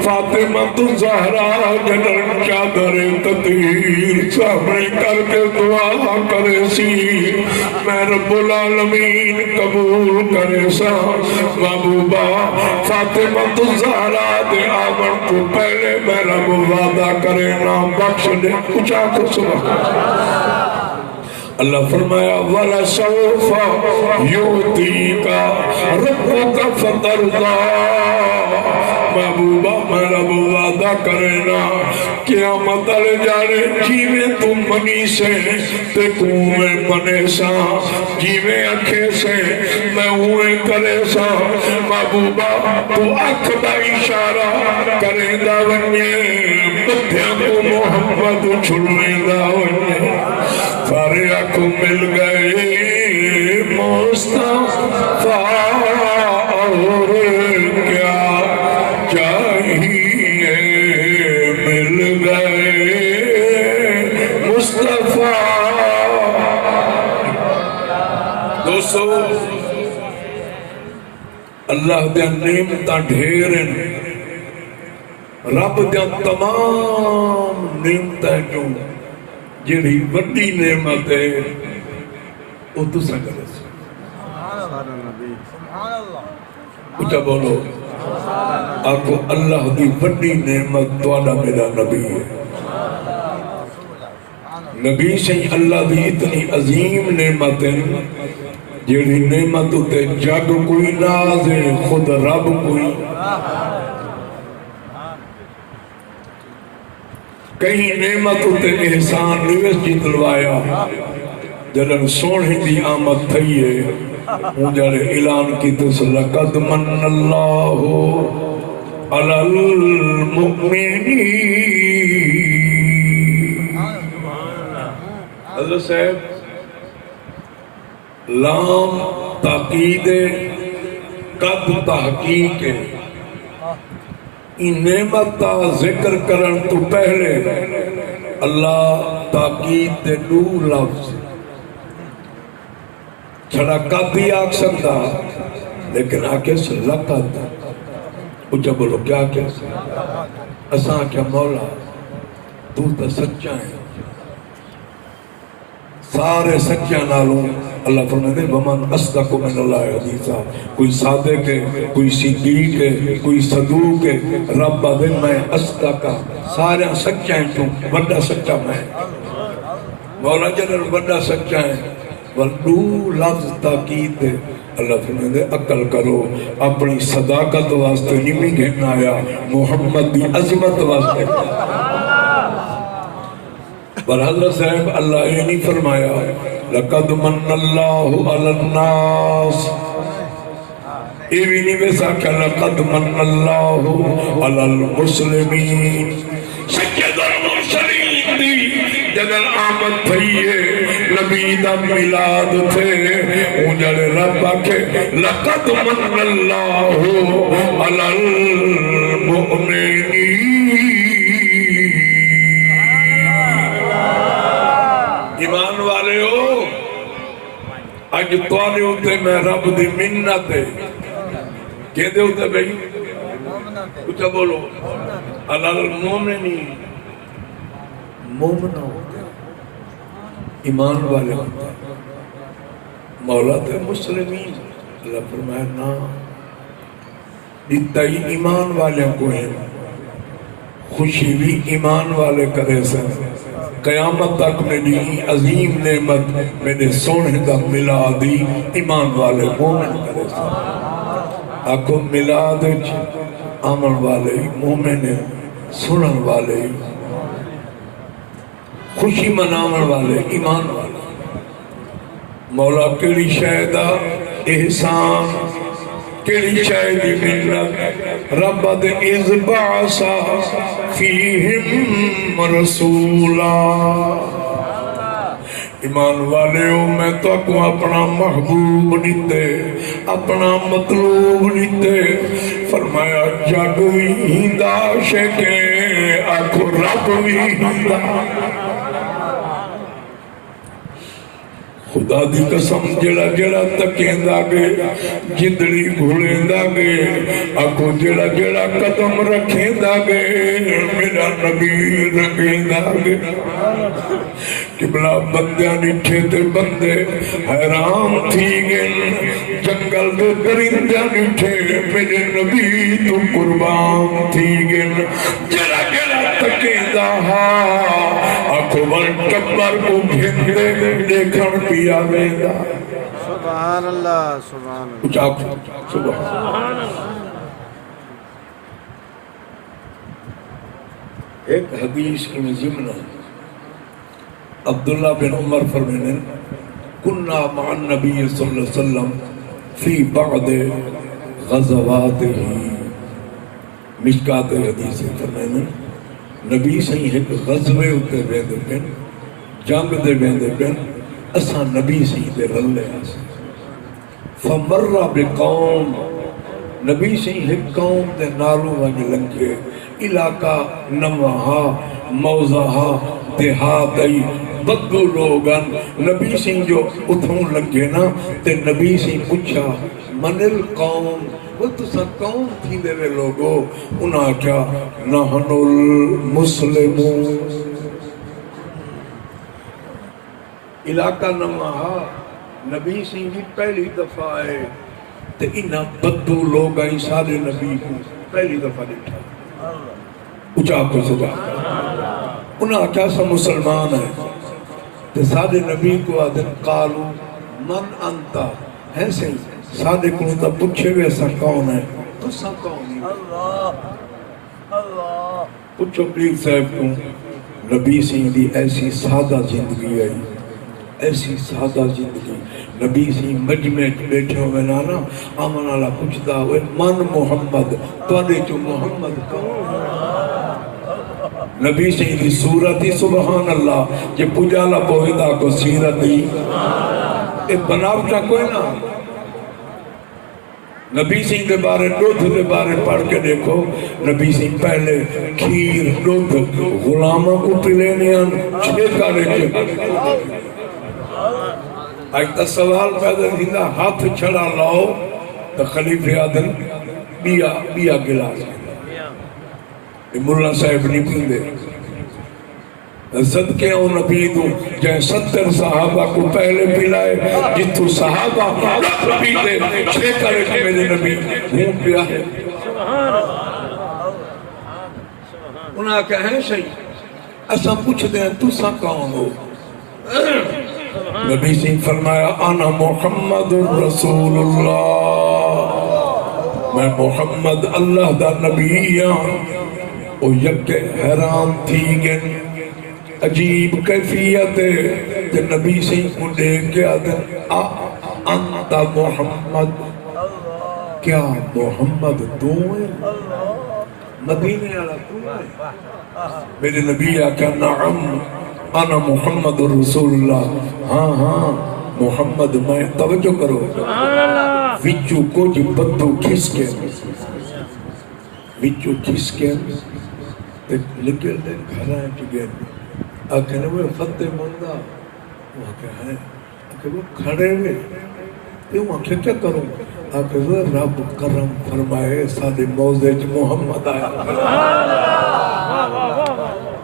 فاطمہ الزہرا جنر چادر تطہیر سامنے کر کے دعا کرے سی میں رب العالمین قبول کرے سا محبوبہ فاطمہ الزہرا دے آمن کو پہلے میرا وعدہ کرے نام بخش دے اچھا کو سبحان اللہ فرمایا وَلَسَوْفَ يُؤْتِيكَ رَبُّكَ فَتَرْضَىٰ محبوبہ میرا وعدہ کرنا قیامت علی جانے جیویں تم منی سے تے کوئے منے سا جیویں اکھے سے میں ہوئے کرے سا محبوبہ تو اکھ دا اشارہ کرے دا ونیے بدھیاں کو محمد چھلوے دا ونیے سارے اکھ مل گئے مصطفیٰ اور کیا چاہیے مل گئے مصطفیٰ دوستو اللہ دیا نعمتاں ڈھیرن رب دیا تمام نعمتاں جو جیڑی وڈی نعمت ہے وہ تو سکر ہے اچھا بولو آپ کو اللہ دی وڈی نعمت توڑا میرا نبی ہے نبی سے اللہ دی اتنی عظیم نعمت ہے جیڑی نعمت ہوتے جگ کوئی ناز ہے خود رب کوئی کہیں نعمت ہوتے احسان نویس جی دلوایا جلن سوڑی دی آمد تھی ہے مجھے اعلان کی تس لقد من اللہ علی المؤمنین حضرت صاحب لام تاقید قد تحقیق ان نعمت کا ذکر کرن تو پہلے اللہ تاکید دے دو لفظ چھڑا کافی آگ سکتا لیکن آکے سے لقد اچھا بولو کیا کیا اساں کیا مولا تو تا سچا ہے سارے سچا نالوں اللہ فرمائے دے ومن اصدق من اللہ حدیثا کوئی صادق ہے کوئی صدیق ہے کوئی صدوق ہے رب دے میں اصدق سارے سچا ہیں تو بڑا سچا میں مولا جنر بڑا سچا ہے والدو لفظ تاکید دے اللہ فرمائے دے عقل کرو اپنی صداقت واسطے نہیں گھن آیا محمد دی عظمت واسطے پر حضرت صاحب اللہ یہ نہیں فرمایا لقد من اللہ علی الناس یہ بھی نہیں ویسا کہ لقد من اللہ علی المسلمین سید المرسلین دی جنر آمد تھئیے نبی دا ملاد تھے انجل رب کے لقد من اللہ علی المؤمنین ایمان والے ہو اج تواڈے اوتے میں رب دی منت ہے کہندے ہوتے بھائی کچھ بولو علی المؤمنین مومن ہوتے ایمان والے ہوتے مولا تے مسلمین اللہ فرمایا نا دیتا ہی ایمان والے کو ہے خوشی بھی ایمان والے کرے سن قیامت تک میری عظیم نعمت میرے سونے دا ملادی ایمان والے مومن کرے سن آکو ملاد عمل والے مومن سنن والے خوشی مناون والے ایمان والے مولا کیڑی شاید احسان کیڑی شاید منت رب دے اذ بعث فیہم رسولا ایمان والے ہو میں تو کو اپنا محبوب نیتے اپنا مطلوب نیتے فرمایا جگ بھی ہندا شکے آکھو رب بھی ہندا خدا دی قسم جڑا جڑا تکیندا گے جدڑی گھولیندا گے آکھو جڑا جڑا قدم رکھیندا گے میرا نبی رکھیندا گے قبلہ بندیاں نٹھے تے بندے حیران تھی گئے جنگل دے درندیاں نٹھے میرے نبی تو قربان تھی گئے جڑا جڑا تکیندا ہاں اکبر ٹبر کو بھیندے دیکھن پیا ویندا سبحان اللہ سبحان اللہ سبحان اللہ ایک حدیث کی ضمن عبداللہ بن عمر فرمانے کننا مع النبی صلی اللہ علیہ وسلم فی بعض غزواته مشکات حدیث فرمانے نبی صحیح ایک غزوے ہوتے بیندے پن جنگ دے بیندے پن اساں نبی صحیح دے رلے آسے فمر بقوم نبی صحیح ایک قوم دے نالوں وانج لنگے علاقہ نوہا موضحا دیہاتی بدو لوگن نبی صحیح جو اتھوں لنگے نا تے نبی صحیح پوچھا من القوم وہ تو سا قوم تھی دے وے لوگو انہاں کیا نحن المسلمون علاقہ نمہا نبی صحیح جی پہلی دفعہ ہے تے انہاں بدو لوگ آئی سارے نبی کو پہلی دفعہ دیکھا اچھا کو سجا انہاں کیا سا مسلمان ہے تے سارے نبی کو آدھن قالو من انتا ہے صحیح سادے کو تا پوچھے ہوئے ایسا کون ہے تو سا کون ہے پوچھو پیر صاحب کو نبی سنگھ دی ایسی سادہ زندگی آئی ایسی سادہ زندگی نبی سنگھ مجمع بیٹھے ہوئے نانا آمن اللہ پوچھتا ہوئے من محمد توڑے جو محمد کون نبی سنگھ دی صورت ہی سبحان اللہ جے پجالا پوہدہ کو سیرت ہی اے بناوٹا کوئی نا نبی سنگھ کے بارے دودھ کے بارے پڑھ کے دیکھو نبی سنگھ پہلے کھیر دودھ غلاموں کو پلینیاں چھیکا رکھے آج تا سوال پیدا دینا ہاتھ چھڑا لاؤ تو خلیفہ آدم بیا گلاس مولا صاحب نہیں پیندے صدقے او نبی دوں جائے 70 صحابہ کو پہلے پلائے جتو صحابہ پیتے چھے کرے کہ میرے نبی ہوں پیا ہے انہاں کہا ہے صحیح ایسا پوچھ دیں تو سا کون ہو نبی سے فرمایا انا محمد رسول اللہ میں محمد اللہ دا نبی ہوں او یک حیران تھی گن عجیب کیفیت کہ نبی سے کو دیکھ کے آدھے انت محمد کیا محمد تو ہے مدینے والا تو ہے میرے نبی آکھا نعم انا محمد رسول اللہ ہاں ہاں محمد میں توجہ کرو وچو کچھ بدو کھس کے وچو کھس کے لکل دے گھرائیں چگے آکھے نے وہ فتح مندہ وہ آکھے ہیں آکھے وہ کھڑے ہوئے کیوں آکھے کیا کروں آکھے وہ رب کرم فرمائے سادے موزے محمد آیا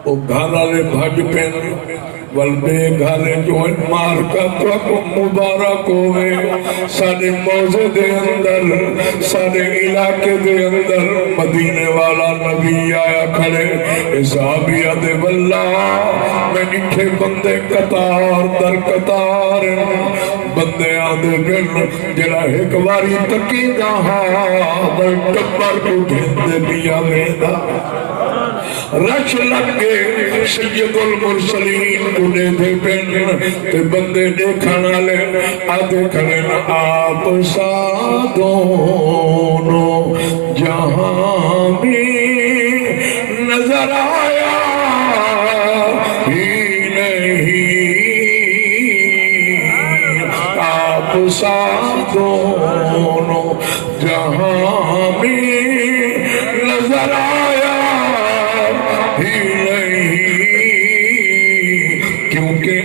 وہ گھانا لے بھاج پہنے والبے گھالے جو ہے مار کا تو مبارک ہوئے سارے موزے دے اندر سارے علاقے دے اندر مدینے والا نبی آیا کھڑے صحابیہ دے واللہ میں نٹھے بندے قطار در قطار بندے آدھے گن جرا ایک واری تکی دہا در ٹپر کو گھندے بیا میدہ رش لگے سید المرسلین کنے دے پین تے بندے دیکھانا لے آدھے کھڑے نا آپ سا دونوں جہاں میں نظر آیا ہی نہیں آپ سا دونوں جہاں میں نظر آیا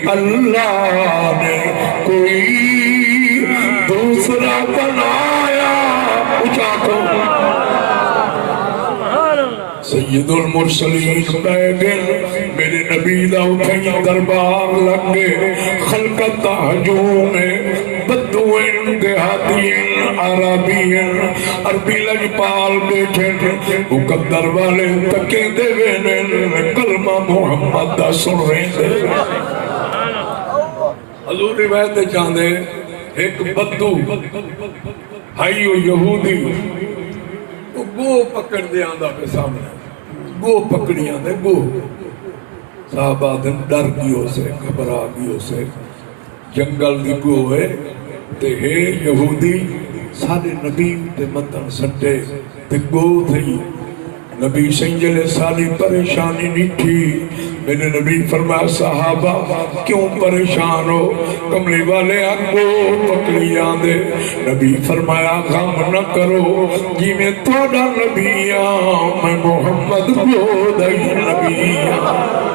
اللہ نے کوئی دوسرا بنایا اچھا تو سید المرسلین بیگن میرے نبی دا اٹھیں دربار لگے خلقت ہجوم بدوین دیہاتین عربین عربی لجپال بیٹھے مقدر والے تکیں دے وینن کلمہ محمد دا سن رہے تھے حضور روایت چاندے ایک بدو ہائیو یہودی وہ گو پکڑ دے آندہ پہ سامنے گو پکڑی آندے گو صحابہ دن ڈر گیوں سے گھبرا گیوں سے جنگل دی گو ہے تے ہے یہودی سارے نبی تے مطن سٹے تے گو تھی نبی سنجلے ساری پریشانی نہیں تھی میرے نبی فرمایا صحابہ کیوں پریشان ہو کملی والے آگو پکڑی آندے نبی فرمایا غم نہ کرو جی میں توڑا نبی آم میں محمد بودھائی نبی آم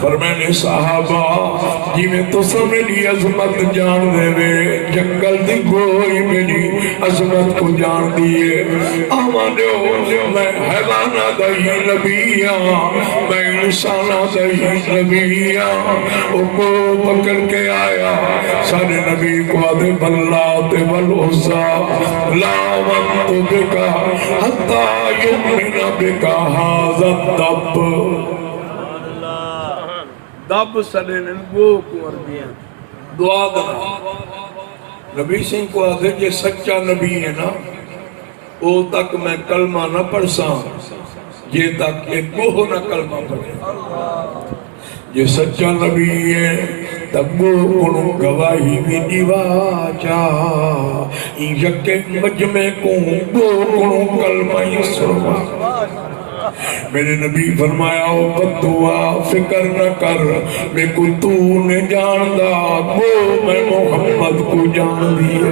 فرمانے صحابہ جی میں تو سمیلی عظمت جان دے وے جنگل دی گوئی میری عظمت کو جان دیئے آمانے ہو میں حیوانہ دہی نبیاں میں انسانہ دہی نبیاں او کو پکڑ کے آیا سارے نبی کو آدھے بلات والعزا لا وقت بکا حتی یمن بکا حاضر دب دب سڑن گو کو عربیاں دعا دنا نبی سنگھ کو آدھے یہ سچا نبی ہے نا او تک میں کلمہ نہ پڑھساں یہ تک ایک گوہ نہ کلمہ پڑھے یہ سچا نبی ہے تب گو کنو گواہی بھی دیوا چاہ یکے مجمع کو گو کنو کلمہ ہی سروا میرے نبی فرمایا او بدعا فکر نہ کر میں کو تو نے جان دا وہ میں محمد کو جان دیئے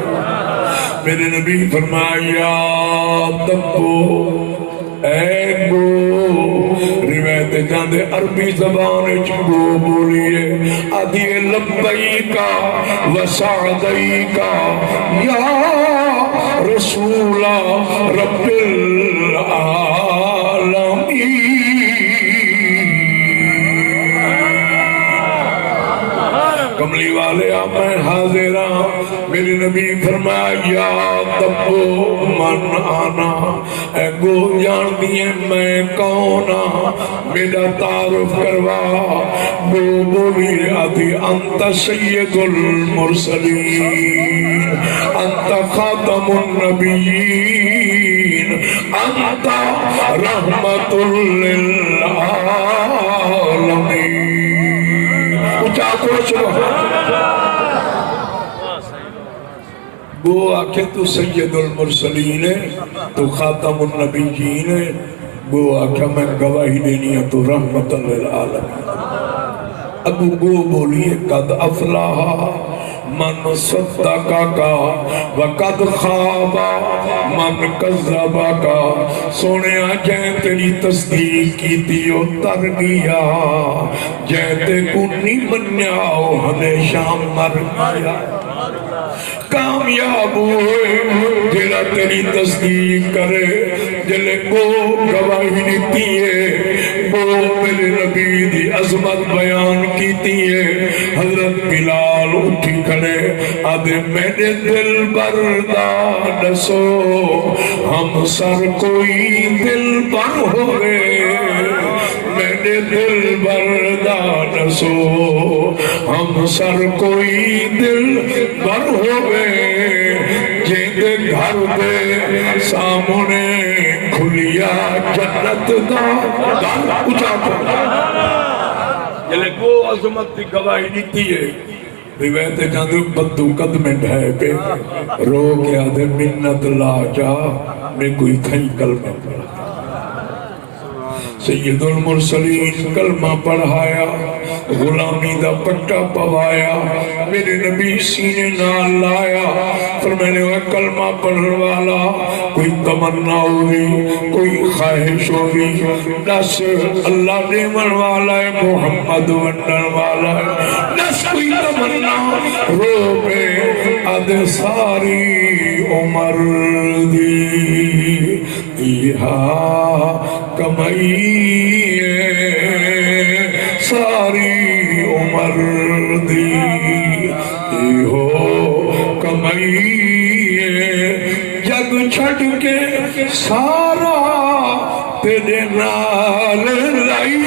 میرے نبی فرمایا تبو اے گو روایت جاندے عربی زبان گو بولیے آدھی لبیکا وسعدیکا یا رسول رب کملی والے میں حاضر ہوں میرے نبی فرمایا تبو من آنا اے گو جان دیئے میں کون میرا تعارف کروا گو بولی آدھی انت سید المرسلین انت خاتم النبیین انت رحمت للعالمین وہ آکھے تو سید المرسلین ہے تو خاتم النبیین ہے وہ آکھے میں گواہی دینی ہے تو رحمت للعالمین ابو گو بولیے قد افلاح من صدقا وقد خوابا من کذبا کا سونے جائے تیری تصدیق کی دیو تر گیا جائے تے کو نہیں منیاؤ ہمیشہ مر گیا کامیاب ہوئے جلہ تیری تصدیق کرے جلے کو گواہی دیتی ہے وہ میرے نبی دی عظمت بیان کیتی ہے حضرت بلال اٹھی کھڑے آدھے میرے دل بردہ نسو ہم سر کوئی دل بر ہوئے میرے دل بردہ نسو ہم سر کوئی دل بر ہوئے جیندے گھر دے سامنے کھلیا جنت دا در اچھا پڑا جلے کو عظمت کی گواہی دیتی ہے روایت جاندے بدو قدمیں ڈھائے پہ رو کے آدھے منت لا جا میں کوئی تھئی کلمہ پڑھا سید المرسلین کلمہ پڑھایا غلامی دا پٹا پوایا میرے نبی سینے نال لایا فرمانے وہ کلمہ پڑھنے والا کوئی تمنا ہوئی کوئی خواہش ہوئی نس اللہ دیون والا ہے محمد ونڈن والا ہے نس کوئی تمنا رو پہ اد ساری عمر دی یہاں کمائی ساری عمر دی ہو کمائی جگ چھٹ کے سارا تیرے نال لائی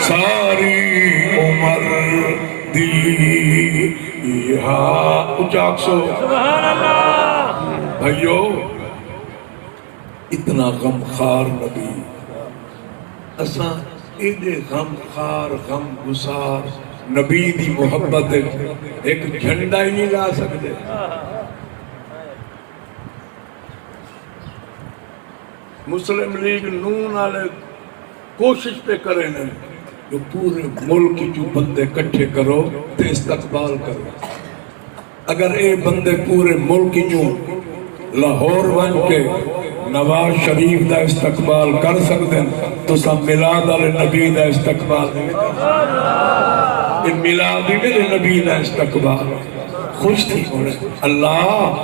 ساری عمر دی اچاک سو بھائیو اتنا غمخار نبی اساں ایڈے غمخار غم گسار نبی دی محبت ایک جھنڈا ہی نہیں لا سکتے مسلم لیگ نون والے کوشش پہ کریں جو پورے ملک جو بندے کٹھے کرو تے استقبال کرو اگر اے بندے پورے ملک جو لاہور بن کے نواز شریف دا استقبال کر سکتے ہیں تو سب میلاد والے نبی دا استقبال میلاد میرے نبی دا استقبال خوش تھی اللہ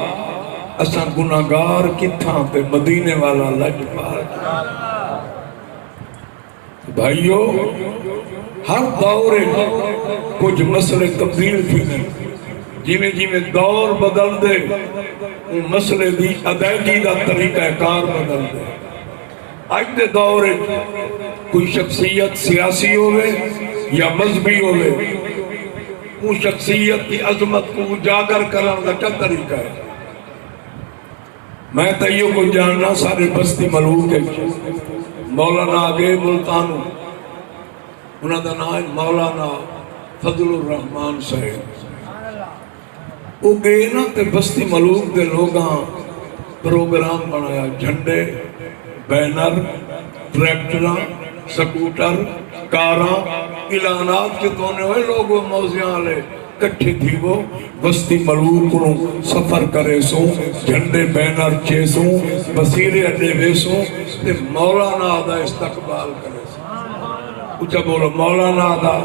اساں گناہگار کتھاں پہ مدینے والا لج پار بھائیو ہر دور کچھ مسئلے تبدیل تھی جیویں جیویں دور بدل دے مسئلے دی ادائیگی دا طریقہ کار بدل دے آج دے دور کوئی شخصیت سیاسی ہوئے یا مذہبی ہوئے وہ شخصیت کی عظمت کو اجاگر کرنے کا کیا طریقہ ہے میں تیو کو جاننا سارے بستی ملوک ہے مولانا آگے ملتانو انہوں دا نام ہے مولانا فضل الرحمان صاحب وہ گئے نا تے بستی ملوک دے لوگاں پروگرام بنایا جھنڈے بینر ٹریکٹراں سکوٹر کاراں اعلانات کے تونے ہوئے لوگوں موزیاں لے کٹھے تھی وہ بستی ملوک نو سفر کرے سوں جھنڈے بینر چیسوں بصیرے اڈے ویسوں تے مولانا دا استقبال کرے سوں اچھا بولو مولانا دا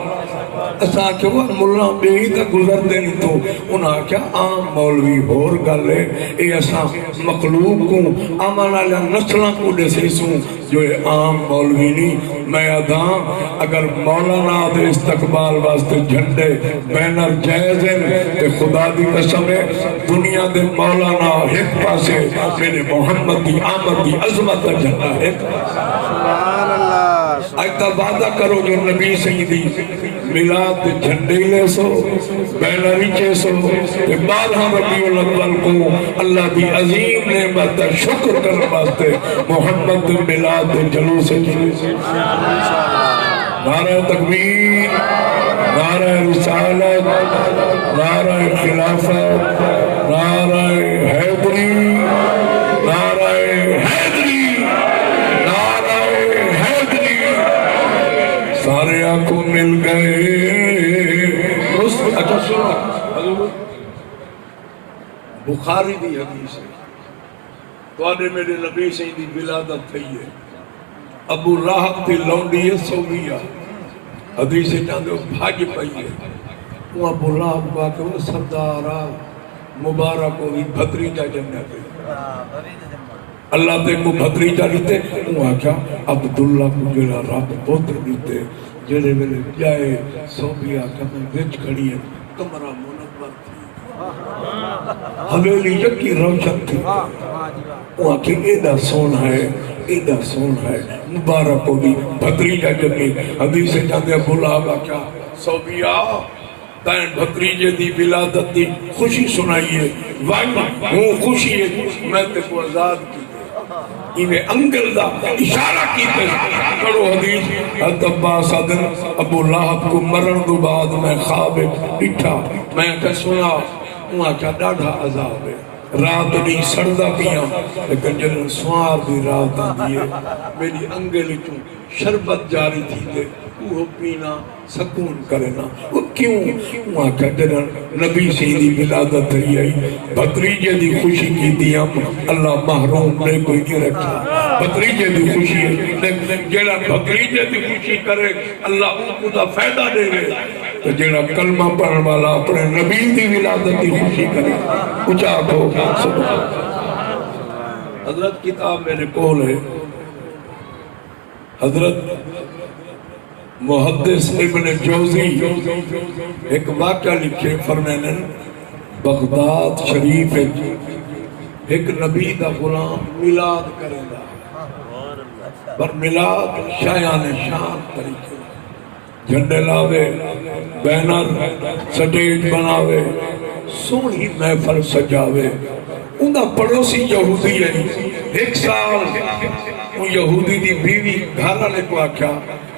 اساں کہ وہ ملہ بیہی تا گزر دیں تو انہاں کیا عام مولوی ہور گلے اے اساں مخلوق کو آمانا لیا نسلہ کو دے سوں جو اے عام مولوی نہیں میں ادھاں اگر مولانا دے استقبال واسطے جھنڈے بینر جائز ہیں تے خدا دی قسم ہے دنیا دے مولانا ایک پاسے میرے محمد دی آمد دی عظمت دا جھنڈا ایک سبحان اللہ آئیتا وعدہ کرو جو نبی سیدی ملاد جھنڈے لے سو بینری چے سو کہ بارہ ربیع الاول کو اللہ دی عظیم نعمت دا شکر کرنے واسطے محمد ملاد جلوس نعرہ تکبیر نعرہ رسالت نعرہ خلافت نعرہ حیدری نعرہ حیدری نعرہ حیدری سارے آنکھوں مل گئے اچھا سنو بخاری دی حدیث ہے تو آنے میرے نبی سے دی ولادت تھی ہے ابو لہب تی لونڈی ہے سویہ حدیث چاندے ہو بھاج پئی ہے وہ ابو لہب کو آکے وہ سردارہ مبارک ہوئی بھتریجہ جنت ہے اللہ تے کو بھتریجہ دیتے وہ آکیا عبداللہ کو جلہ رب پوتر دیتے جلے ملے جائے سوبیا کمیں وچ کھڑی ہے کمرہ منور تھی حویلی یکی روشن تھی وہاں کی ایدہ سون ہے ایدہ سون ہے مبارک ہوگی بھتریجہ جمی حدیث چاندے ابو لہب کیا سوبیا تین بھتریجے دی ولادت دی خوشی سنائیے وہ خوشی ہے میں تے کو آزاد کی انہیں انگل دا اشارہ کیتے کرو حدیث حضرت عباس آدن ابو لہب کو مرن دو بعد میں خواب اٹھا میں کہ سنا وہاں کیا ڈاڑھا عذاب ہے رات نہیں سردہ پیا لیکن جنہوں سوار دی رات آدھی ہے میری انگل چوں شربت جاری تھی دے وہ پینا سکون کرنا وہ کیوں وہاں کا جنہوں نبی سیدی ولادت رہی آئی بھتریجے دی خوشی کی دی ہم اللہ محروم نے کوئی نہیں رکھا بھتریجے دی خوشی ہے جنہوں بھتریجے دی خوشی کرے اللہ ان کو دا فائدہ دے رہے تو جنہوں کلمہ پڑھنے والا اپنے نبی دی ولادت دی خوشی کرے اچھا کو حضرت کتاب میرے کول ہے حضرت محدث ابن جوزی ایک واقعہ لکھے فرمینے بغداد شریف ایک نبی دا غلام ملاد کرے گا پر ملاد شایان شان طریقے جھنڈے لاوے بینر سٹیج بناوے سونی محفل سجاوے انہا پڑوسی یہودی ہے ایک سال وہ یہودی دی بیوی گھانا لے کو آکھا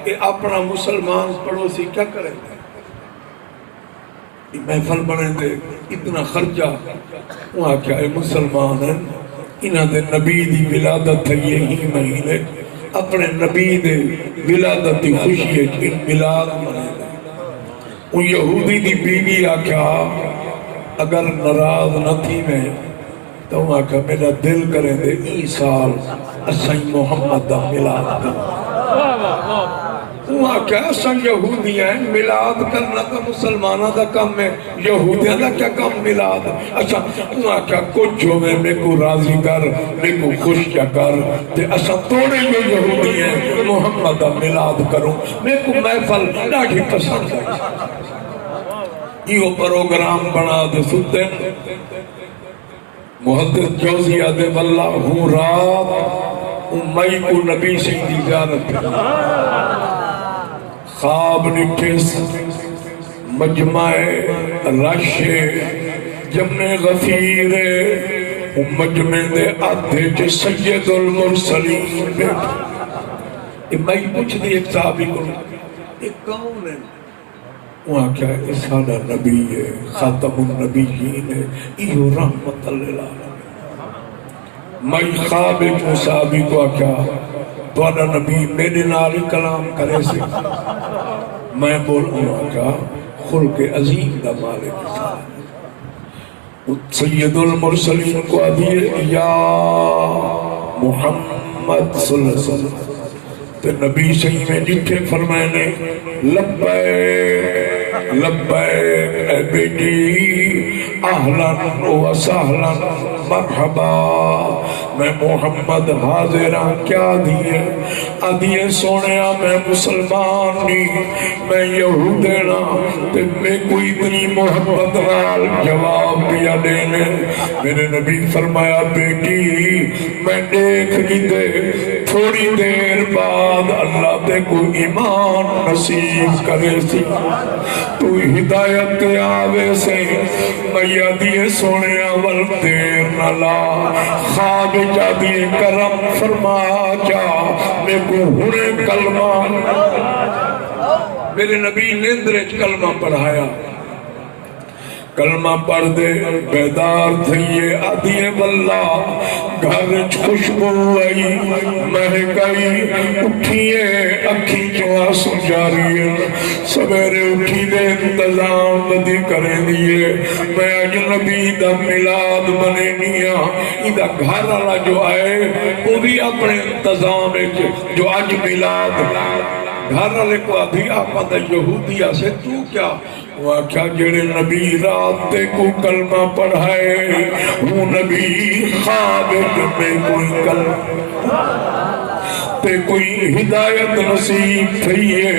کہ اپنا مسلمان پڑوسی کیا کریں گے یہ محفل بنے دے اتنا خرچہ وہاں کیا ہے مسلمان ہیں انہاں دے نبی دی ولادت تھا یہی مہینے اپنے نبی دے ولادت دی خوشی ہے کہ ان ملاد بنے دے وہ یہودی دی بیوی آکھا اگر ناراض نہ تھی میں تو وہاں کہا میرا دل کریں دے ای سال اسائی محمد دا ملاد کریں وہاں کیا سن یہودی ہیں ملاد کرنا تو مسلمانہ دا کم ہے یہودیاں دا کیا کم ملاد اچھا وہاں کیا کچھ ہو میں کو راضی کر میں کو خوش کیا کر تے اچھا توڑے جو یہودی ہیں محمد دا ملاد کروں میں کو محفل ڈاڑھی پسند ہے یہ پروگرام بنا دے ستے محدث جوزی آدھے واللہ ہوں رات مئی کو نبی سے دی زیارت خواب نکھس مجمع رش جمع غفیر مجمع دے آدھے چے سید المرسلین بیٹھا میں پوچھ دی ایک صحابی کو ایک کون ہے وہاں کیا ہے اسادہ نبی ہے خاتم النبیین ہے ایو رحمت اللہ میں خواب ایک صحابی کو کیا دوڑا نبی میرے نالی کلام کرے سے میں بول رہا کیا خلق عظیم دا مالک سید المرسلین کو ادھیے یا محمد صلی اللہ علیہ وسلم تو نبی صحیح میں جتھے فرمائے نے لبیک لبیک اے بیٹی اہلاً و سہلاً مرحبا میں محمد حاضراں کیا دیئے ادھیے سونیا میں مسلمان نہیں میں یہودینا تے میں کوئی اتنی محبت نال جواب دیا دینے میرے نبی فرمایا بیٹی میں دیکھ لی دے تھوڑی دیر بعد اللہ تے کو ایمان نصیب کرے سی تو ہدایت آوے سے میں دیئے سونیا ول دیر نہ لا خواب جا دیئے کرم فرما جا میں کو ہنے کلمہ میرے نبی نیندرچ کلمہ پڑھایا کلمہ پڑھ دے بیدار تھئیے آدھیے واللہ گھرچ خوشبو آئی مہک آئی اٹھیے اکھی جو آسو جاری ہے سویرے اٹھی دے انتظام بدی کرے دیئے میں اجنبی دا ملاد بنے نیا ادھا گھر والا جو آئے وہ بھی اپنے انتظام جو اج ملاد گھر والے کو ادھی آپا دا یہودیہ سے تو کیا واقعہ جڑے نبی رات تے کو کلمہ پڑھائے وہ نبی خواب میں کوئی کلمہ تے کوئی ہدایت نصیب تھئیے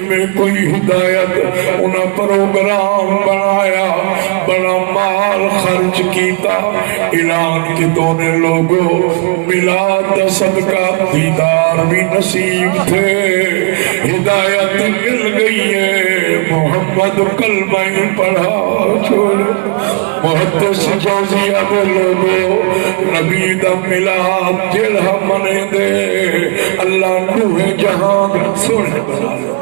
میں کوئی ہدایت انہا پروگرام بنایا بڑا مال خرچ کیتا اعلان کی دونے لوگوں میلاد صدقہ دیدار بھی نصیب تھے ہدایت مل گئی ہے محمد کلمہ پڑھا چھوڑے محدث جوزیہ میں لوگوں نبی دا ملاد جلہ منے دے اللہ نوح جہان سنے